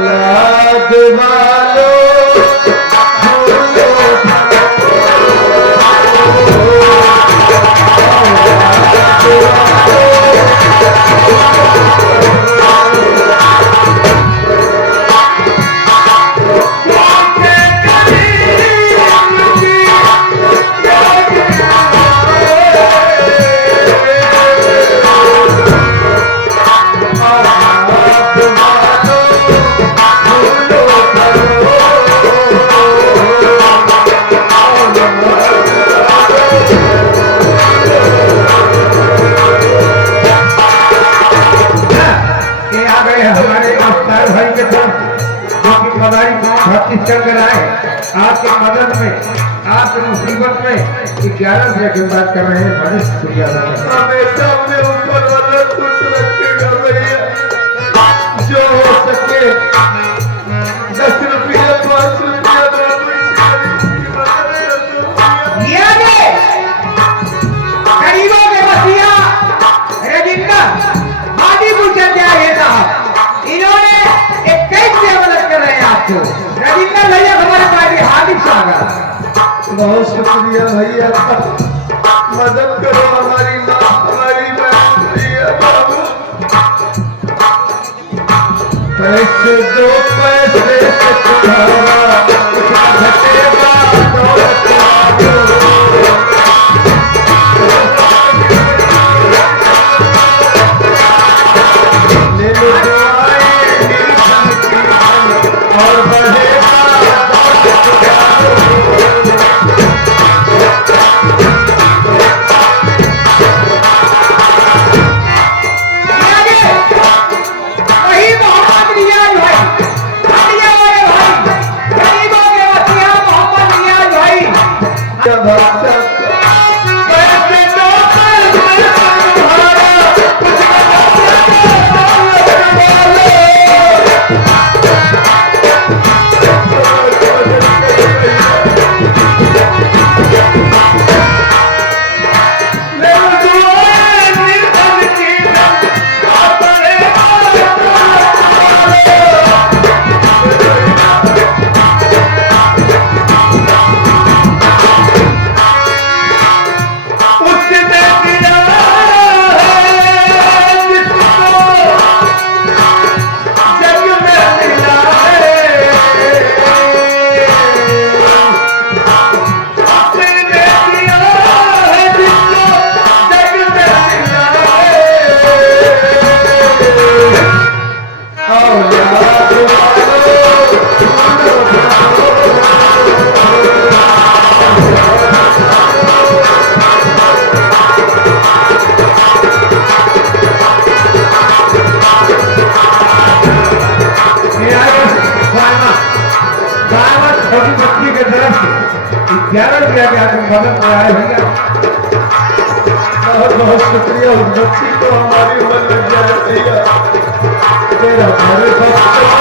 औलाद वालों चल कर आए आपके मदद में, आपके मुसीबत में 11 से की बात कर रहे हैं। बड़ी शुक्रिया हमेशा अपने ऊपर वाला खुश रखेगा भैया। जो हो सके 10 रुपया 5 रुपया गरीबों के मसीहा रविंद्र हाजीपुर चल जाए साहब, इन्होंने 21 से मदद कर रहे हैं आपको। रविंद्र भैया हमारे पार्टी हार्दिक स्वागत। बहुत शुक्रिया भैया, मदद करो हमारी माँ हमारी बहन बाबू। पैसे दो पैसे से तुम्हारा घटेगा दौलत ले लो और बढ़े बहुत बहुत शुक्रिया। उस बच्ची को हमारी उम्र लग जाए तेरा हमारे बहुत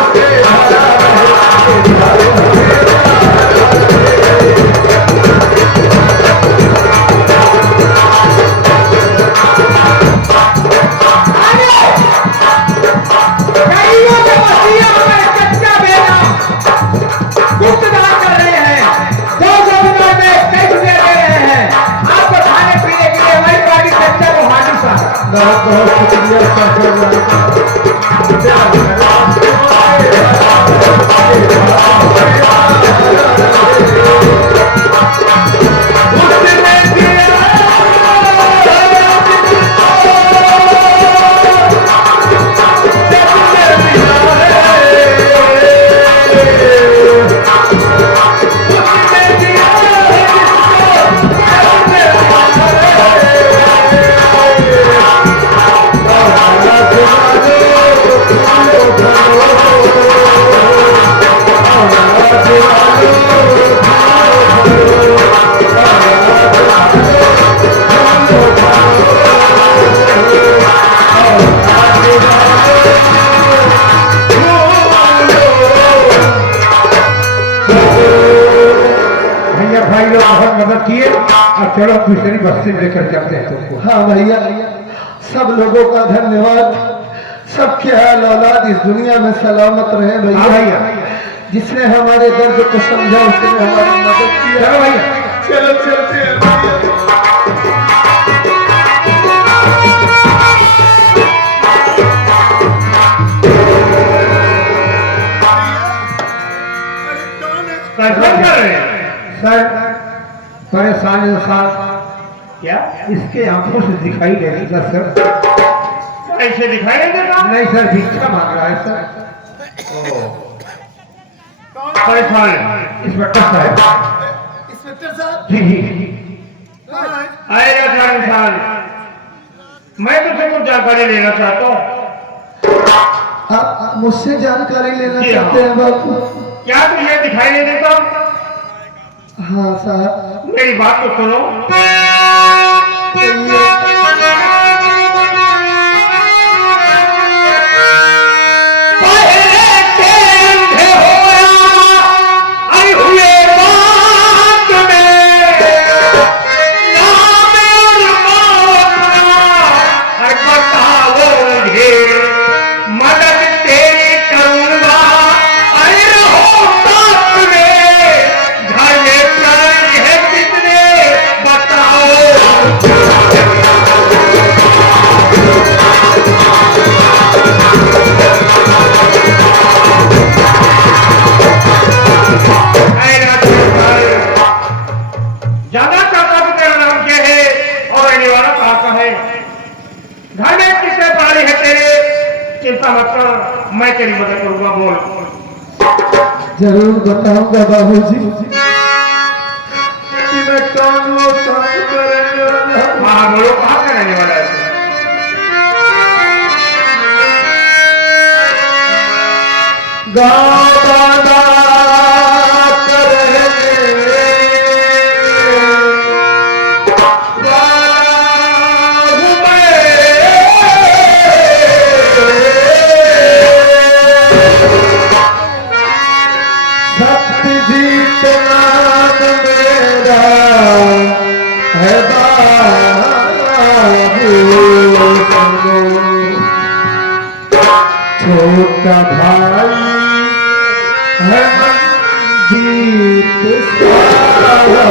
मदद किए और चलो दूसरी बस्ती लेकर चलते हैं तुमको। हाँ भैया, सब लोगों का धन्यवाद, सब ख्याल औलाद इस दुनिया में सलामत रहे भैया। जिसने हमारे दर्द को समझा उसने हमारी मदद की। चलो भैया, चलो चलते हैं सर। परेशान इंसान क्या इसके आंखों से दिखाई दे रही है सर। ऐसे दिखाई नहीं देता? नहीं सर, भिक्षा मांग रहा है सर। परेशान है इंस्पेक्टर साहब। इंस्पेक्टर साहब जी जी। आए रखा इंसान, मैं तुझसे कुछ जानकारी लेना चाहता हूँ। आप मुझसे जानकारी लेना जी हाँ। चाहते हैं बाबू? क्या तुझे दिखाई नहीं देता? हाँ साहब। मेरी बात तो सुनो। जाना चाहता हूँ तेरा नाम क्या है और रहने वाला कहाँ का है? घर में कितने प्राणी है तेरे? चिंता मत कर, मैं तेरी मदद करूंगा। बोल। जरूर बताऊंगा बाबूजी कि मैं कौन हूँ, कहाँ का रहने वाला हूँ। हाँ बोलो, कहाँ का रहने वाला है? गाँव बाना छोटा भाई है जीत सारा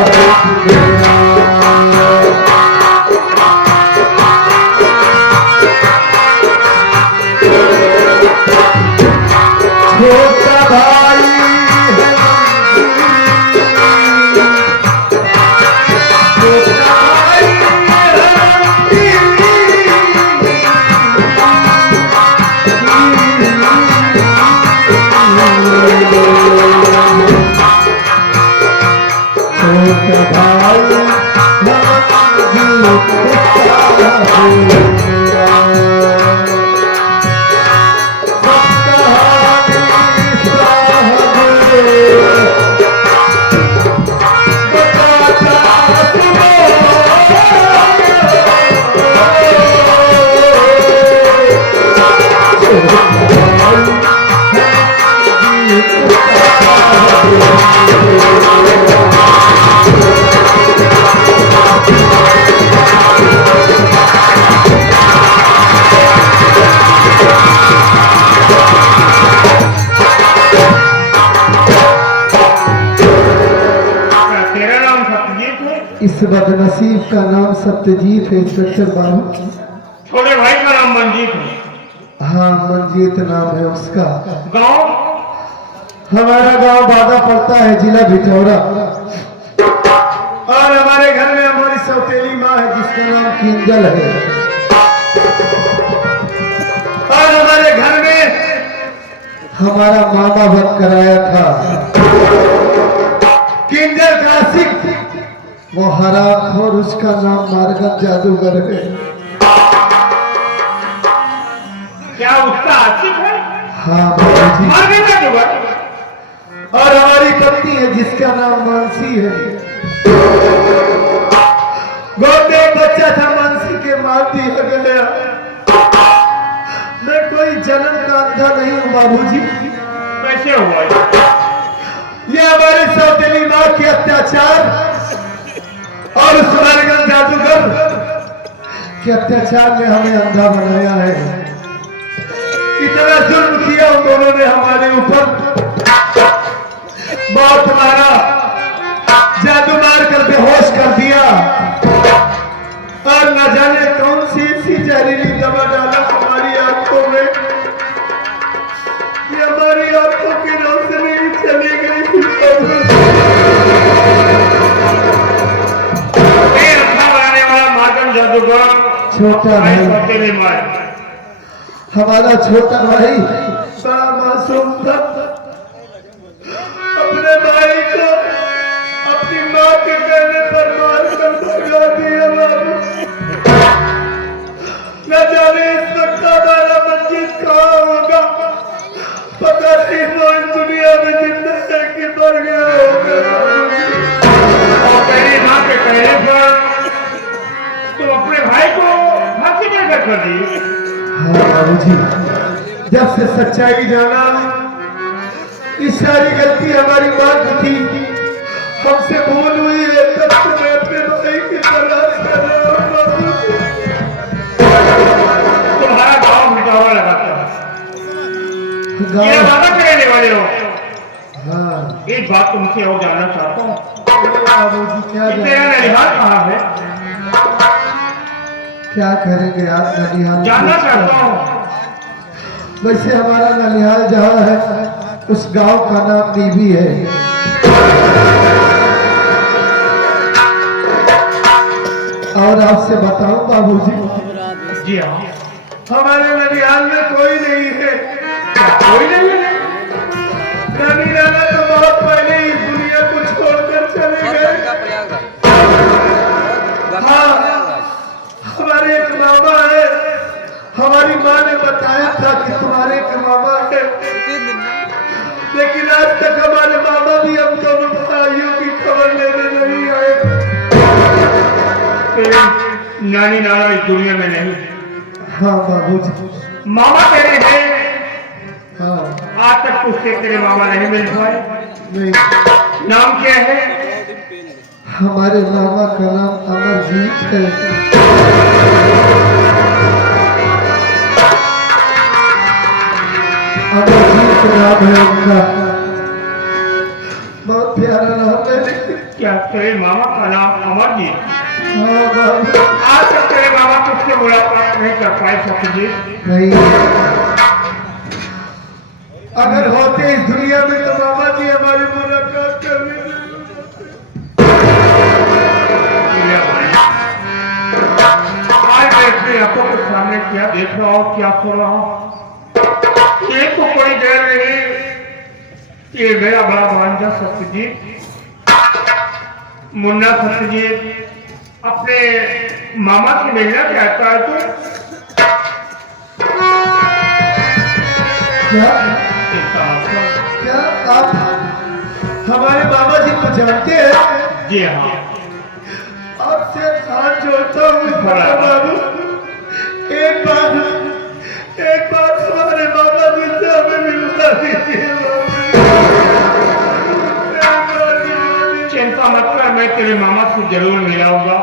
छोटा भाई है छोटा भाई इस बदनसीब का नाम सत्यजीत है इंस्पेक्टर बाबू। छोटे भाई का नाम मंजीत है। हाँ मंजीत नाम है उसका। गांव? हमारा गांव बादा पड़ता है, जिला भितौरा। और हमारे घर में हमारी सौतेली माँ है जिसका नाम किंजल है। और हमारे घर में हमारा मामा बन कराया था किंजल क्लासिक, वो हराम और उसका नाम मारगन जादूगर है। क्या उसका आशिक है? हाँ बाबूजी। मारगन जादूगर? और हमारी पत्नी है जिसका नाम मानसी है। गोद में एक बच्चा था, मानसी के मार दिया गया। मैं कोई जन्म का अंधा नहीं हूँ बाबूजी। कैसे हुआ ये हमारे सौतेली माँ के अत्याचार और उस मारगन जादूगर के अत्याचार ने हमें अंधा बनाया है। इतना जुल्म किया उन दोनों ने हमारे ऊपर, मौत मारा, जादू मार कर बेहोश कर दिया, और न जाने कौन सी ऐसी जहरीली दवा डाला हमारी आंखों में कि हमारी आंखों की रोशनी चली गई। बनाने वाला मातम जादूगर छोटा भाई, अकेले मारे। हमारा छोटा भाई बड़ा मासूम था, अपने भाई को अपनी माँ के कहने पर मार कर भगा दिया बाबू। न जाने इस वक्त हमारा मंजिल कहाँ होगा, पता नहीं वो इस दुनिया में जिंदा है कि मर गया होगा। और तेरी माँ के कहने पर तुम अपने भाई को फांसी देकर कर दी। हाँ बाबूजी, जब से सच्चाई जाना, ये सारी गलती हमारी माँ की थी, हमसे भूल हुई है, तब से मैं अपने भाई की तलाश कर रहा हूँ बाबूजी। तुम्हारा गांव मिटावा लगाता है, ये गाँव, वादा करने वाले हो। हाँ एक बात तुमसे और जानना चाहता हूँ, बाबूजी, क्या कि तेरा ननिहाल कहाँ है? क्या करेंगे आप ननिहाल? जानना चाहता हूँ। वैसे हमारा ननिहाल जहाँ है उस गांव का नाम नीवी है। और आपसे बताऊं बाबूजी, जी हाँ, हमारे ननिहाल में कोई नहीं है। कोई नहीं है। नानी नाना तो बहुत पहले ही दुनिया को छोड़कर चले गए। हाँ, हमारे एक मामा है, हमारी माँ ने बताया था कि तुम्हारे एक मामा है, लेकिन आज तक हमारे मामा भी हम दोनों भाइयों की खबर लेने नहीं आए। तेरे नानी नाना इस दुनिया में नहीं। हाँ बाबूजी, मामा तेरे हैं, हाँ आज तक उससे तेरे मामा नहीं मिल पाए। नहीं, नाम क्या है? हमारे मामा का नाम अमरजीत है। अमरजीत नाम है उनका, बहुत प्यारा नाम है। क्या तेरे मामा का नाम अमरजीत? हाँ बाबू, आज तक तेरे मामा तुझसे मुलाकात नहीं कर पाए सत्यजीत। नहीं, अगर होते इस दुनिया में तो मामा जी हमारी मुलाकात कर लेते। आज मैं अपनी आंखों के सामने क्या देख रहा हूँ, क्या सुन रहा हूँ, एक को कोई देर नहीं, ये मेरा बड़ा भांजा सत्यजीत, मुन्ना सत्यजीत अपने मामा से मिलना चाहता है। तो क्या इसका मतलब? क्या आप हमारे मामा जी को जानते हैं? जी हाँ, आपसे हाथ जोड़ता हूँ बड़ा बाबू, एक बार हमारे मामा जी से हमें मिलवा दीजिए। चिंता मत कर, मैं तेरे मामा से जरूर मिलाऊंगा।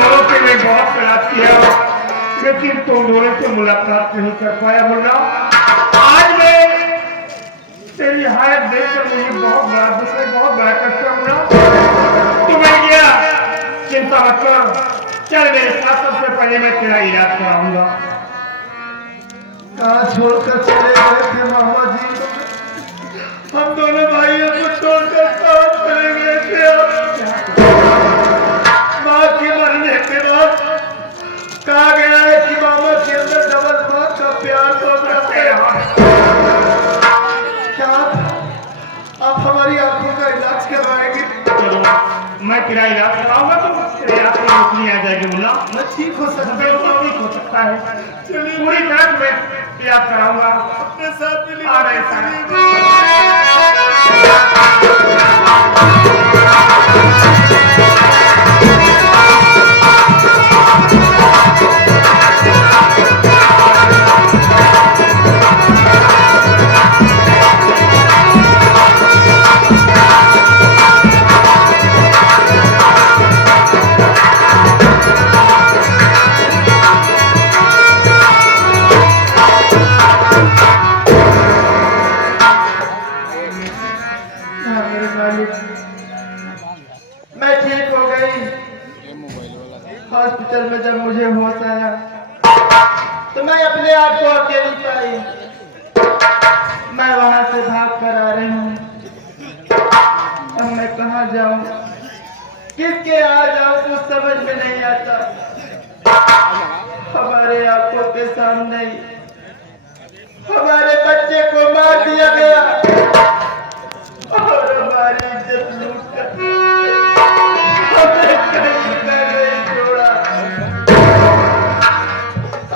दोनों से मैं बहुत प्यार किया, लेकिन तुम दोनों से मुलाकात नहीं कर पाया मुन्ना। आज मैं तेरी हालत देखकर मुझे बहुत बड़ा दुख है, बहुत बड़ा कष्ट है मुन्ना। तू मिल गया, चिंता मत कर, चल मेरे साथ, सबसे पहले मैं तेरा इलाज कराऊंगा। कहाँ छोड़कर चले गए थे मामा जी? हम दोनों भाइयों को छोड़कर कहाँ चले गए थे? माँ के मरने के बाद कहा गया है कि मामा के अंदर डबल माँ का प्यार तो क्या आप हमारी आंखों का इलाज करवाएंगे? चलो मैं तेरा इलाज कराऊंगा, तो तेरे आंख में रोशनी आ जाएगी मुन्ना। मैं ठीक हो सकता बिल्कुल हूँ? ठीक हो सकता है, पूरी तरह मैं इलाज कराऊंगा। अपने साथ मिलिए। आ रहे हैं। हाँ, मेरे मालिक, मैं ठीक हो गई। हॉस्पिटल में जब मुझे होश आया तो मैं अपने आप को अकेली पाई। मैं वहां से भाग कर आ रही हूँ। अब मैं कहाँ जाऊँ, किसके आ जाऊँ, कुछ समझ में नहीं आता। हमारे आंखों के सामने हमारे बच्चे को मार दिया गया और हमारी इज्जत लूट कर हमें कहीं पर नहीं छोड़ा।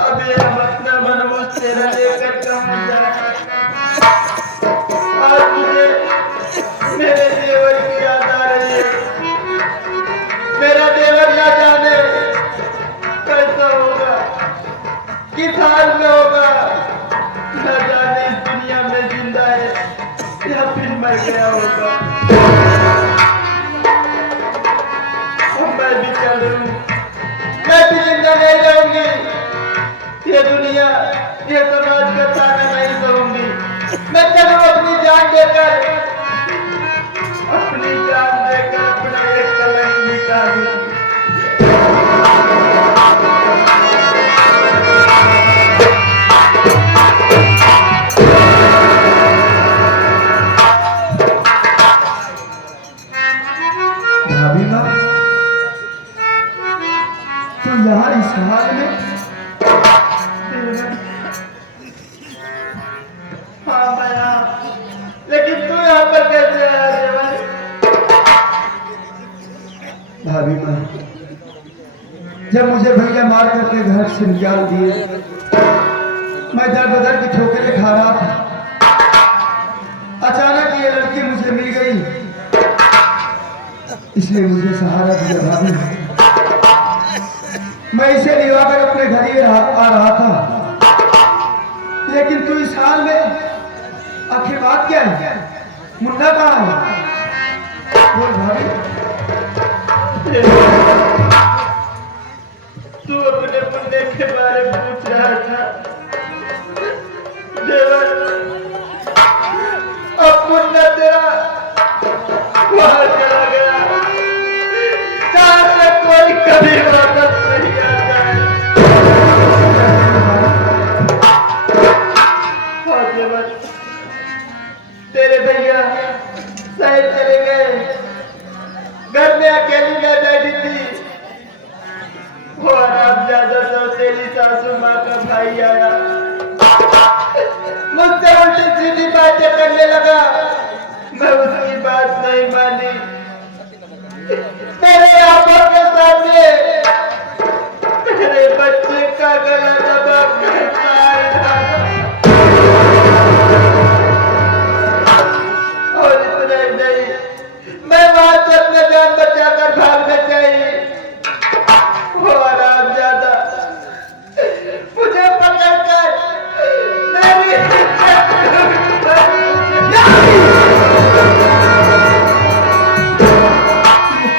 अबे हम अपना मन मुझसे लेकर कहाँ जाए? आज मुझे मेरे देवर की याद आ रही है। मेरा देवर ना जाने कैसा होगा, किस हाल में होगा, न जाने इस दुनिया में जिंदा है या फिर मर गया होगा। अब मैं भी चलूं, मैं भी जिंदा नहीं रहूंगी। ये दुनिया, ये समाज का ताना नहीं सहूंगी। मैं चलूं अपनी जान देकर, अपनी जान देकर अपना एक कलंक मिटा दूं। भाभी माँ, तो यहाँ इस हाल में? हाँ मैं यहाँ, लेकिन तू यहाँ पर कैसे आया देवर? भाभी माँ, जब मुझे भैया मार करके घर से निकाल दिए, मैं दर बदर की ठोकरें खा रहा था। अचानक ये लड़की मुझे मिल गई, इसलिए मुझे सहारा दिया। भाभी, मैं इसे निभाकर अपने घर ही आ रहा था, लेकिन तू इस हाल में, आखिर बात क्या है? मुन्ना कहाँ है? बोल भाभी। तू अपने मुन्ने के बारे में पूछ रहा था देवर, अब मुन्ना तेरा वहां चला गया, जहां से कोई कभी वापस नहीं आता है। हाँ देवर, तेरे भैया शहर चले गए, घर में अकेली मैं बैठी थी। वो आराम ज्यादा सौतेली सासू माँ का भाई आया, मुझसे उल्टी सीधी बातें करने लगा। मैं उसकी बात नहीं मानी। तेरे आंखों के सामने तेरे बच्चे का गला दबा कर मार डाला। और इतना ही नहीं, मैं वहां से अपने जान बचाकर भागना चाहिए। वो आराम ज्यादा मुझे पकड़कर मेरी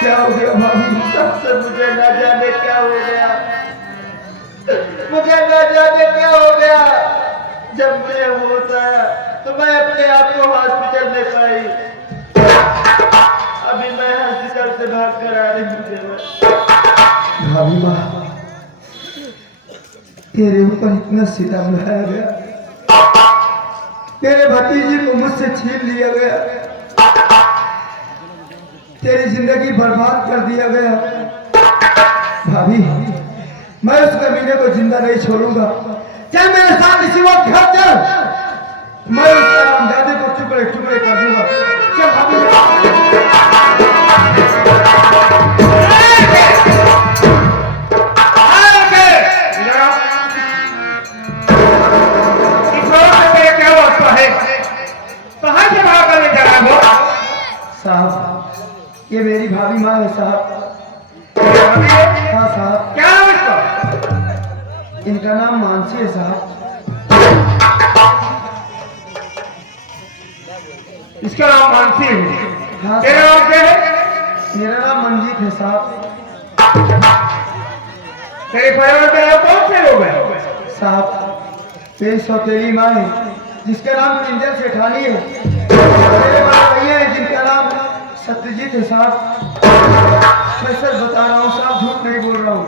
क्या हो गया भाभी? तब से मुझे न मुझे न जाने क्या हो गया, जब मुझे होश आया तो मैं अपने आप को हॉस्पिटल में पाई। अभी मैं हॉस्पिटल से भाग कर आ रही हूँ। भाभी माँ, तेरे ऊपर इतना सितम लगाया गया, तेरे भतीजे को मुझसे छीन लिया गया, तेरी जिंदगी बर्बाद कर दिया गया। भाभी, मैं उस कमीने को जिंदा नहीं छोड़ूंगा। चल मेरे साथ इसी वक्त घर चल, मैं उसका रामजादे को टुकड़े टुकड़े कर दूंगा। चल भाभी। साहब, ये मेरी भाभी माँ है साहब। हाँ साहब। क्या नाम इसका? इनका नाम मानसी है साहब। इसका नाम मानसी है? हाँ। तेरा नाम क्या है? मेरा नाम मंजीत है साहब। तेरे परिवार में और कौन से लोग हैं? साहब, मेरी सौतेली माँ है जिसका नाम किंजल सेठानी है। मेरे बड़े भैया है जिनका नाम सत्यजीत है साहब। मैं सच बता रहा हूँ साहब, झूठ नहीं बोल रहा हूँ।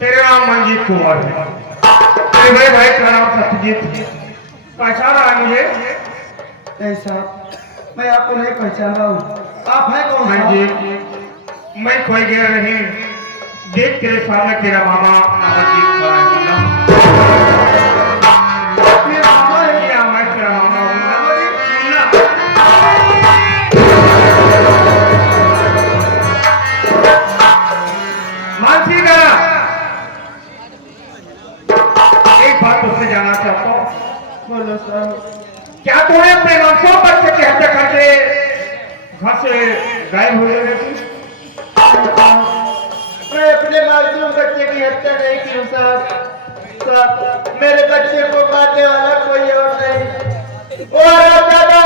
तेरा नाम मंजीत कुमार है, तेरे बड़े भाई का नाम सत्यजीत। पहचान रहा है मुझे? नहीं साहब, मैं आपको नहीं पहचान रहा हूँ। आप हैं कौन साहब? मंजीत, मैं कोई गया नहीं, देख तेरे सामने तेरा मामा अमरजीत खड़ा है। मेरा मामा है। क्या मैं तेरा मामा हूँ? मानसी का एक बात उससे जानना चाहता हूँ। बोलो साहब। क्या तुम्हें अपने मासूम बच्चे की हत्या करके घर से गायब हो गए थे? मैं अपने मासूम बच्चे की हत्या नहीं की हूँ साहब। साहब, मेरे बच्चे को मारने वाला कोई और नहीं, और दादा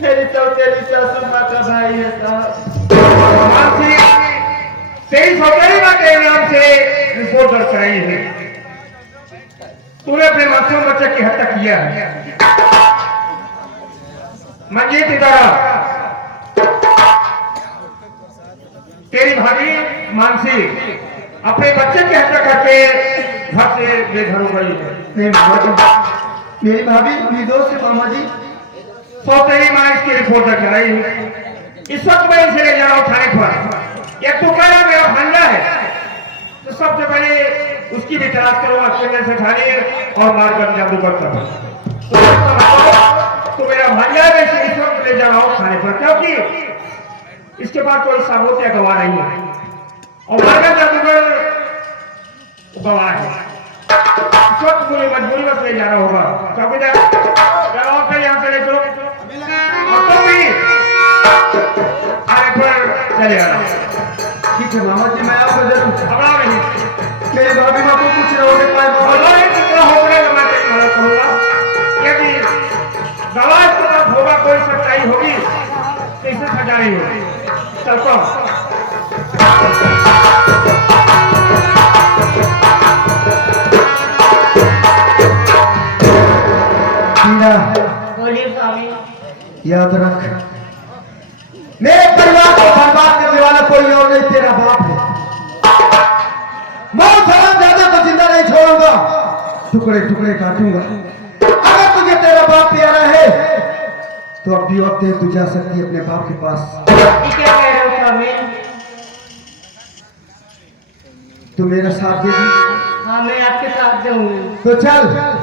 मेरी सौतेली सासू माँ का भाई है साहब। मानसी, तेरी सौतेली माँ के नाम से रिपोर्ट दर्ज कराई है। तूने अपने मासूम बच्चे की हत्या किया है। मंजीत इधर, तेरी भाभी मानसी अपने बच्चे की हत्या करके घर से बेघर हो गई है। नहीं मामा जी, मेरी भाभी निर्दोष है मामा जी। सौतेली माँ इसकी रिपोर्ट दर्ज कराई है। इस वक्त मैं इसे ले जा रहा हूँ थाने पर। यह तो कह रहा मेरा भांजा है, तो सबसे पहले उसकी भी तलाश करो, अकेले से ठाने और मारकर जादूगर करो। तो मेरा भांजा है, मैं इस वक्त ले जा रहा हूँ थाने पर, क्योंकि इसके पास कोई सबूत या गवाह नहीं है, और मारकर जादूगर गवाह है। इस वक्त मुझे मजबूरी में ले जाना होगा। चौकीदार, जरा और यहाँ से ले चलो, और तुम भी आगे पर चले आना। ठीक है मामा जी, मैं आपको जरूर। घबराओ नहीं। मेरी भाभी माँ को कुछ ना होने पाए मामा और जी। जितना हो पड़ेगा मैं तेरी मदद करूंगा। यदि गवाह के पास होगा, कोई सच्चाई होगी तो इसे सजा नहीं होगी। चलता हूँ। बोलिए स्वामी। याद रख, मेरे परिवार को बर्बाद करने वाला कोई और नहीं, तेरा बाप है। मैं ज्यादा तो जिंदा नहीं छोड़ूंगा, टुकड़े टुकड़े काटूंगा। अगर तुझे तेरा बाप प्यारा है तो अब भी वक्त है, तू जा सकती है अपने बाप के पास। क्या कह रहे हो स्वामी? तू मेरा साथ दे दी हाँ, मैं आपके साथ दूंगी। तो चल।